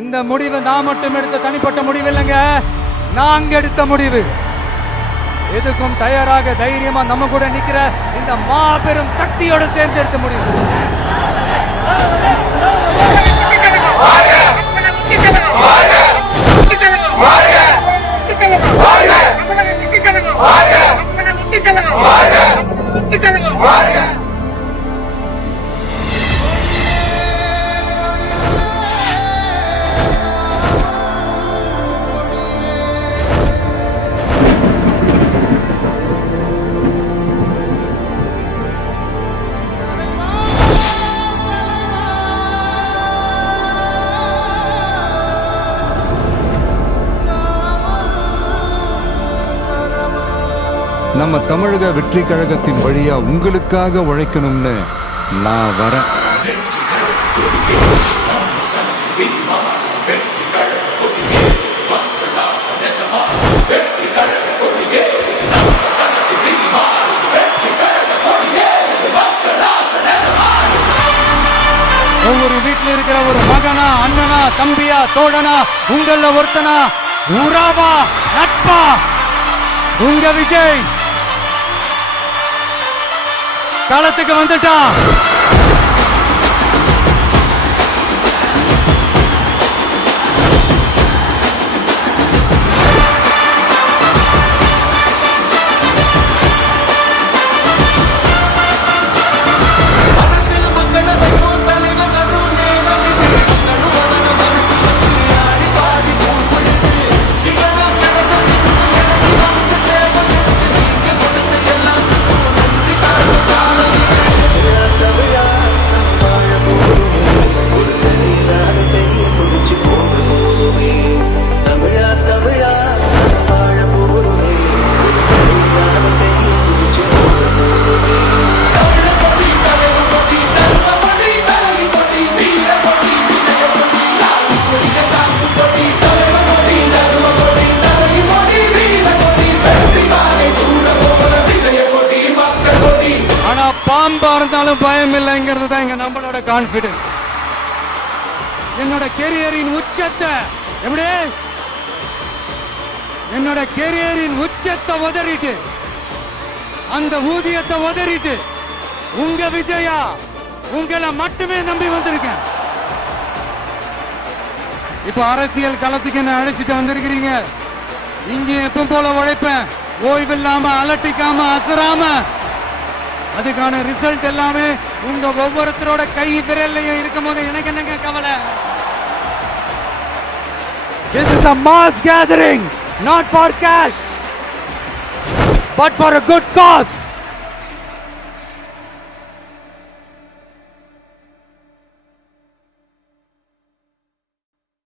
இந்த முடிவு நான் மட்டும் எடுத்த தனிப்பட்ட முடிவு இல்லைங்க நாங்க எடுத்த முடிவு எதுக்கும் தயாராக தைரியமா நம்ம கூட நிக்கிற இந்த மாபெரும் சக்தியோட சேர்ந்து எடுத்த முடிவு வாழ்க நம்ம தமிழக வெற்றி கழகத்தின் வழியா உங்களுக்காக உழைக்கணும்னு நான் வரேன் ஒவ்வொரு வீட்டில் இருக்கிற ஒரு மகனா அண்ணனா தம்பியா தோழனா உங்கள ஒருத்தனா உறவா நட்பா உங்க விஜய் களத்துக்கு வந்துட்டான் இருந்தாலும் பயம் இல்லைங்கிறது தான் எங்க நம்மளோட கான்பிடன்ஸ் என்னோட கெரியரின் உச்சத்தை எப்படி என்னோட கெரியரின் உச்சத்தை உதறிட்டு அந்த ஊதியத்தை உதறிட்டு உங்க விஜயா உங்களை மட்டுமே நம்பி வந்திருக்கேன் இப்ப அரசியல் களத்துக்கு என்ன அழைச்சிட்டு வந்திருக்கிறீங்க இங்கே எப்பவும் போல உழைப்பேன் ஓய்வில்லாம அலட்டிக்காம அசராம அதுக்கான ரிசல்ட் எல்லாமே உங்க ஒவ்வொருத்தரோட கை விரல்லையும் இருக்கும் போது எனக்கு என்னங்க கவலை This is a mass gathering, not for cash, but for a good cause.